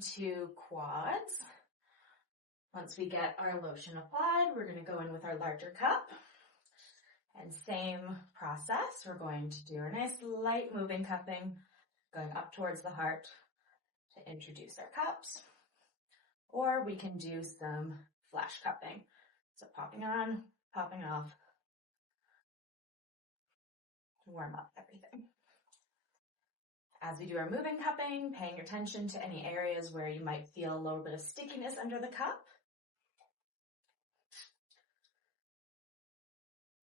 To quads. Once we get our lotion applied, we're going to go in with our larger cup. And same process, we're going to do our nice light moving cupping, going up towards the heart to introduce our cups. Or we can do some flash cupping. So popping on, popping off, to warm up everything. As we do our moving cupping, paying attention to any areas where you might feel a little bit of stickiness under the cup.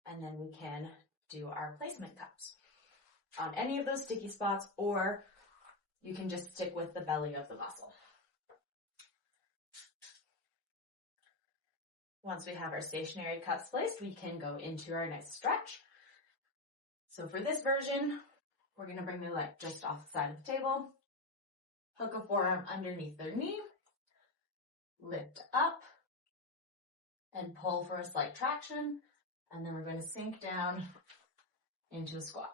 And then we can do our placement cups on any of those sticky spots, or you can just stick with the belly of the muscle. Once we have our stationary cups placed, we can go into our next stretch. So for this version, we're going to bring the leg just off the side of the table, hook a forearm underneath their knee, lift up, and pull for a slight traction, and then we're going to sink down into a squat.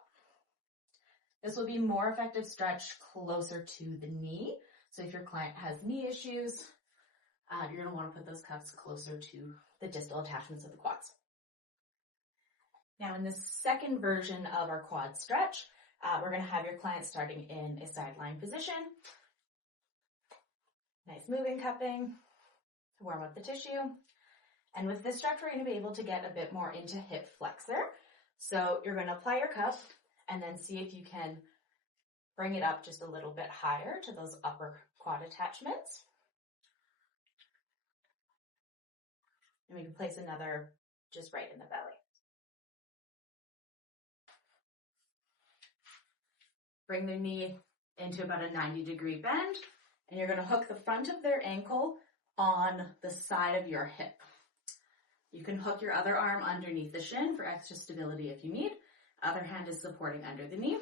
This will be more effective stretch closer to the knee. So if your client has knee issues, you're going to want to put those cups closer to the distal attachments of the quads. Now in the second version of our quad stretch, we're going to have your client starting in a sideline position. Nice moving cupping to warm up the tissue. And with this stretch, we're going to be able to get a bit more into hip flexor. So you're going to apply your cup and then see if you can bring it up just a little bit higher to those upper quad attachments. And we can place another just right in the belly. Bring their knee into about a 90-degree bend, and you're going to hook the front of their ankle on the side of your hip. You can hook your other arm underneath the shin for extra stability if you need. Other hand is supporting under the knee.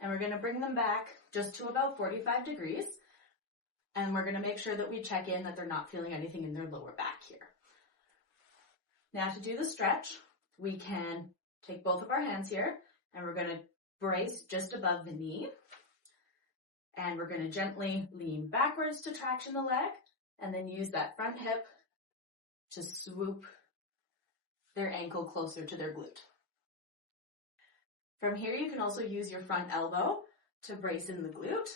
And we're going to bring them back just to about 45 degrees. And we're going to make sure that we check in that they're not feeling anything in their lower back here. Now to do the stretch, we can take both of our hands here, and we're going to brace just above the knee. And we're going to gently lean backwards to traction the leg, and then use that front hip to swoop their ankle closer to their glute. From here, you can also use your front elbow to brace in the glute,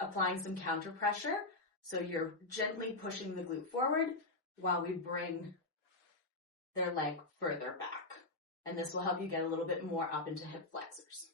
applying some counter pressure. So you're gently pushing the glute forward while we bring their leg further back. And this will help you get a little bit more up into hip flexors.